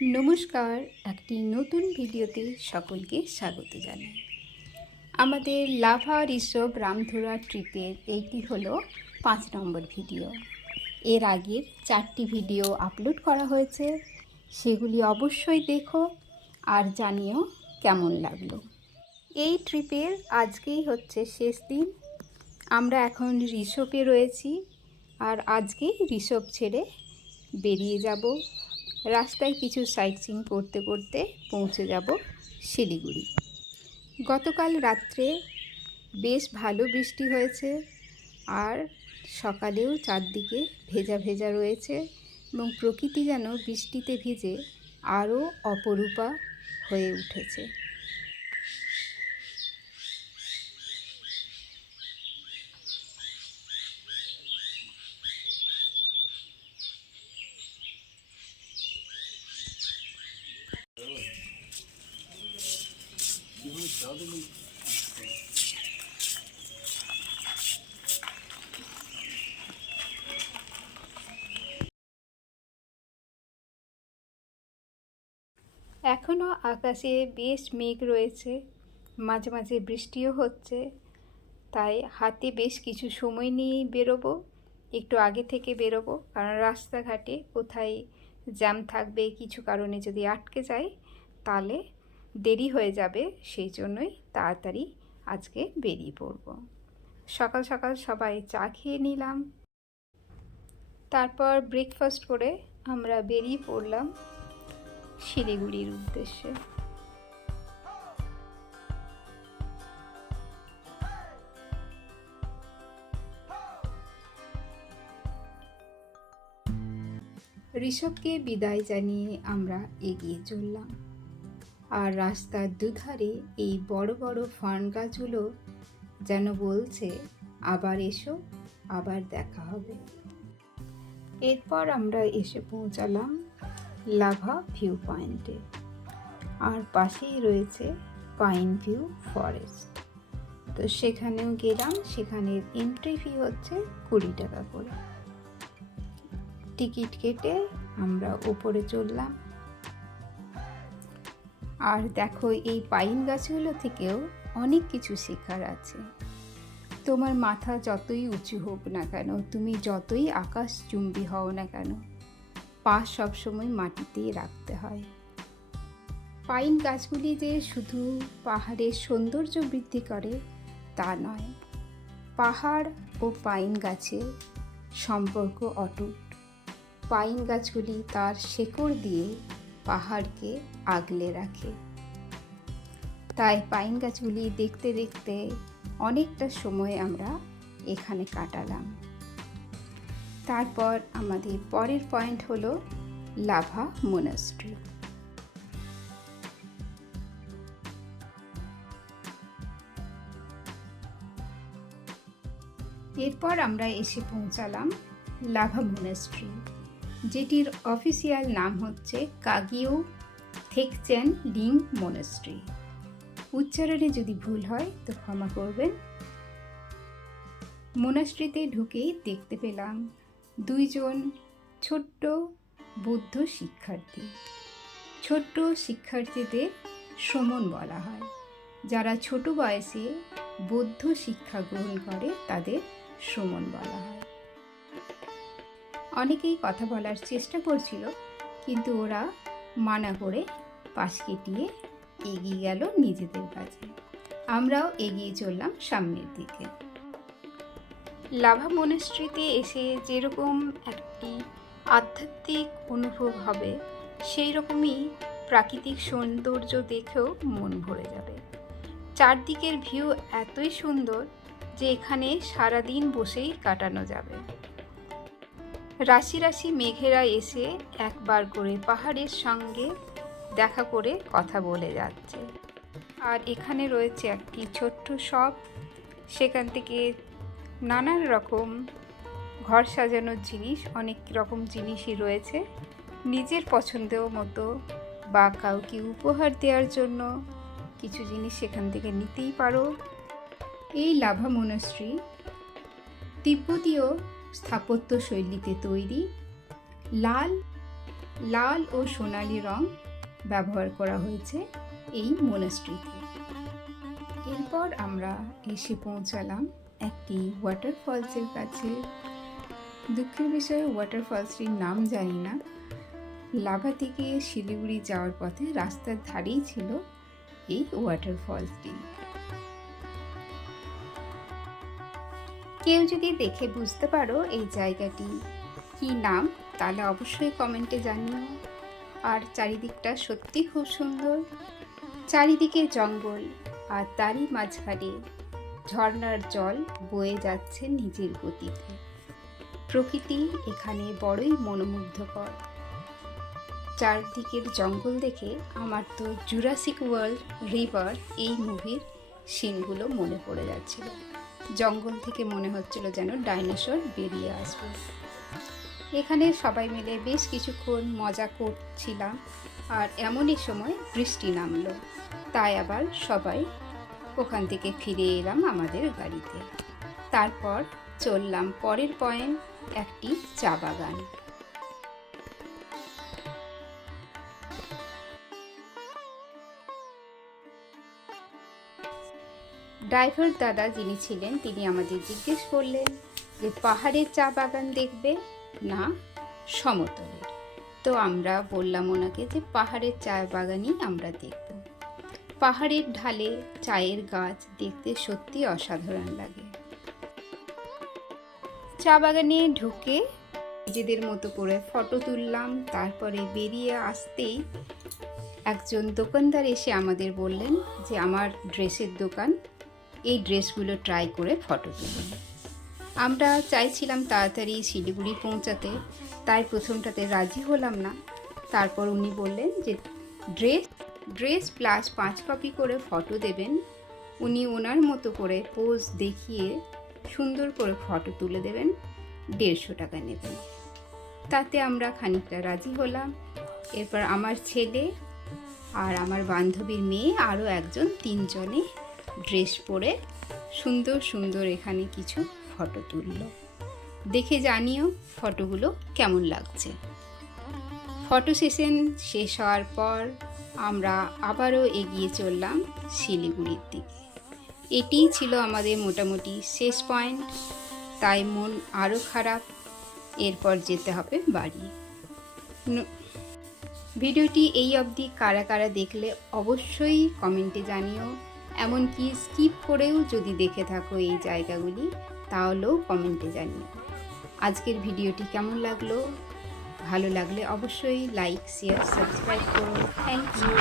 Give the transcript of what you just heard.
নমস্কার, একটি নতুন ভিডিওতে সকলকে স্বাগত জানাই। আমাদের লাভা ঋষভ রামধুরা ট্রিপের এইটি হলো 5 নম্বর ভিডিও। এর আগের 4টি ভিডিও আপলোড করা হয়েছে, সেগুলি অবশ্যই দেখো আর জানিও কেমন লাগলো। এই ট্রিপের আজকেই হচ্ছে শেষ দিন। আমরা এখন ঋষভে রয়েছি আর আজকেই ঋষভ ছেড়ে বেরিয়ে যাব। রাস্তায় কিছু সাইট সিইং করতে করতে পৌঁছে যাব শিলিগুড়ি। গতকাল রাত্রে বেশ ভালো বৃষ্টি হয়েছে আর সকালেও চারদিকে ভেজা ভেজা রয়েছে এবং প্রকৃতি যেন বৃষ্টিতে ভিজে আরও অপরূপা হয়ে উঠেছে। এখনও আকাশে বেশ মেঘ রয়েছে, মাঝে মাঝে বৃষ্টিও হচ্ছে, তাই হাতে বেশ কিছু সময় নিয়েই বেরোবো। একটু আগে থেকে বেরোবো, কারণ রাস্তাঘাটে কোথায় জ্যাম থাকবে, কিছু কারণে যদি আটকে যায় তাহলে দেরি হয়ে যাবে। সেই জন্যই তাড়াতাড়ি আজকে বেরিয়ে পড়ব। সকাল সকাল সবাই চা খেয়ে নিলাম, তারপর ব্রেকফাস্ট করে আমরা বেরিয়ে পড়লাম শিলিগুড়ির উদ্দেশ্যে। ঋষভকে বিদায় জানিয়ে আমরা এগিয়ে চললাম, আর রাস্তার দুধারে এই বড় বড় ফার্ন গাছগুলো যেন বলছে আবার এসো, আবার দেখা হবে। এরপর আমরা এসে পৌঁছালাম লাভা ভিউ পয়েন্টে, আর পাশেই রয়েছে পাইন ভিউ ফরেস্ট। তো সেখানেও গেলাম। সেখানের এন্ট্রি ফি হচ্ছে 20 টাকা করে। টিকিট কেটে আমরা উপরে চললাম। আর দেখো, এই পাইন গাছগুলো থেকেও অনেক কিছু শেখার আছে। তোমার মাথা যতই উঁচু হোক না কেন, তুমি যতই আকাশচুম্বী হও না কেন, পা সবসময় মাটিতেই রাখতে হয়। পাইন গাছগুলি যে শুধু পাহাড়ের সৌন্দর্য বৃদ্ধি করে তা নয়, পাহাড় ও পাইন গাছের সম্পর্ক অটুট। পাইন গাছগুলি তার শেকড় দিয়ে পাহাড়কে আগলে রাখে। তাই পাইন গাছগুলি দেখতে দেখতে অনেকটা সময় আমরা এখানে কাটালাম। তারপর আমাদের পরের পয়েন্ট হলো লাভা মনাস্ট্রি। এরপর আমরা এসে পৌঁছালাম লাভা মনাস্ট্রি, যেটির অফিসিয়াল নাম হচ্ছে কাগিও থেকচেন লিং মনাস্ট্রি। উচ্চারণে যদি ভুল হয় তো ক্ষমা করবেন। মনাস্ট্রিতে ঢুকেই দেখতে পেলাম 2 জন ছোট্ট বৌদ্ধ শিক্ষার্থী। ছোট্ট শিক্ষার্থীদের শ্রমণ বলা হয়। যারা ছোট বয়সে বৌদ্ধ শিক্ষা গ্রহণ করে তাদের শ্রমণ বলা হয়। অনেকেই কথা বলার চেষ্টা করছিল, কিন্তু ওরা মানা করে পাশ কেটিয়ে এগিয়ে গেল নিজেদের কাছে। আমরাও এগিয়ে চললাম সামনের দিকে। লাভা মনাস্ট্রিতে এসে যেরকম একটি আধ্যাত্মিক অনুভব হবে, সেই রকমই প্রাকৃতিক সৌন্দর্য দেখেও মন ভরে যাবে। চারদিকের ভিউ এতই সুন্দর যে এখানে সারাদিন বসেই কাটানো যাবে। রাশি রাশি মেঘেরা এসে একবার করে পাহাড়ের সঙ্গে দেখা করে কথা বলে যাচ্ছে। আর এখানে রয়েছে একটি ছোট্ট শপ, সেখান থেকে নানান রকম ঘর সাজানোর জিনিস, অনেক রকম জিনিসই রয়েছে। নিজের পছন্দের মতো বা কাউকে উপহার দেওয়ার জন্য কিছু জিনিস সেখান থেকে নিতেই পারো। এই লাভা মনাস্ট্রি তিব্বতীয় স্থাপত্য শৈলীতে তৈরি। লাল লাল ও সোনালি রং ব্যবহার করা হয়েছে এই মনাস্ট্রিতে। এরপর আমরা এসে পৌঁছালাম একটি ওয়াটারফলসের কাছে। দুঃখের বিষয়ে ওয়াটারফলসটির নাম জানি না। লাভা থেকে শিলিগুড়ি যাওয়ার পথে রাস্তার ধারেই ছিল এই ওয়াটারফলসটি। কেউ যদি দেখে বুঝতে পারো এই জায়গাটি কি নাম, তাহলে অবশ্যই কমেন্টে জানিও। আর চারিদিকটা সত্যি খুব সুন্দর। চারিদিকে জঙ্গল, আর তারই মাঝখানে ঝর্ণার জল বয়ে যাচ্ছে নিজের গতিতে। প্রকৃতি এখানে বড়ই মনোমুগ্ধকর। চারদিকের জঙ্গল দেখে আমার তো জুরাসিক ওয়ার্ল্ড রিভার এই মুভির সিনগুলো মনে পড়ে যাচ্ছিল। জঙ্গল থেকে মনে হচ্ছিল যেন ডাইনোসর বেরিয়ে আসবে। এখানে সবাই মিলে বেশ কিছুক্ষণ মজা করছিলাম, আর এমনই সময় বৃষ্টি নামলো। তাই আবার সবাই ওখান থেকে ফিরে এলাম আমাদের গাড়িতে। তারপর চললাম পরের পয়েন্ট, একটি চা বাগান। ড্রাইভার দাদা যিনি ছিলেন তিনি আমাদের জিজ্ঞেস করলেন যে পাহাড়ের চা বাগান দেখবে না সমতলের। তো আমরা বললাম ওনাকে যে পাহাড়ের চা বাগানই আমরা দেখব। পাহাড়ের ঢালে চায়ের গাছ দেখতে সত্যি অসাধারণ লাগে। চা বাগানে ঢুকে নিজেদের মতো করে ফটো তুললাম। তারপরে বেরিয়ে আসতেই একজন দোকানদার এসে আমাদের বললেন যে আমার ড্রেসের দোকান, এই ড্রেসগুলো ট্রাই করে ফটো তুলুন। আমরা চাইছিলাম তাড়াতাড়ি শিলিগুড়ি পৌঁছাতে, তাই প্রথমটাতে রাজি হলাম না। তারপর উনি বললেন যে ড্রেস প্লাস 5 কপি করে ফটো দেবেন। উনি ওনার মতো করে পোজ দেখিয়ে সুন্দর করে ফটো তুলে দেবেন, 150 টাকা নেবেন। তাতে আমরা খানিকটা রাজি হলাম। এরপর আমার ছেলে আর আমার বান্ধবীর মেয়ে আরও একজন, 3 জনে ড্রেস পরে সুন্দর সুন্দর এখানে কিছু ফটো তুলল। দেখে জানিও ফটোগুলো কেমন লাগছে। ফটো সেশন শেষ হওয়ার পর আমরা আবারও এগিয়ে চললাম শিলিগুড়ির দিকে। এটিই ছিল আমাদের মোটামুটি শেষ পয়েন্ট, তাই মন আরও খারাপ। এরপর যেতে হবে বাড়ি। ভিডিওটি এই অবধি কারা কারা দেখলে অবশ্যই কমেন্টে জানিও। এমনকি স্কিপ করেও যদি দেখে থাকো এই জায়গাগুলি, তাহলেও কমেন্টে জানিও। আজকের ভিডিওটি কেমন লাগলো? ভালো লাগলে অবশ্যই লাইক, শেয়ার, সাবস্ক্রাইব করো। Thank you.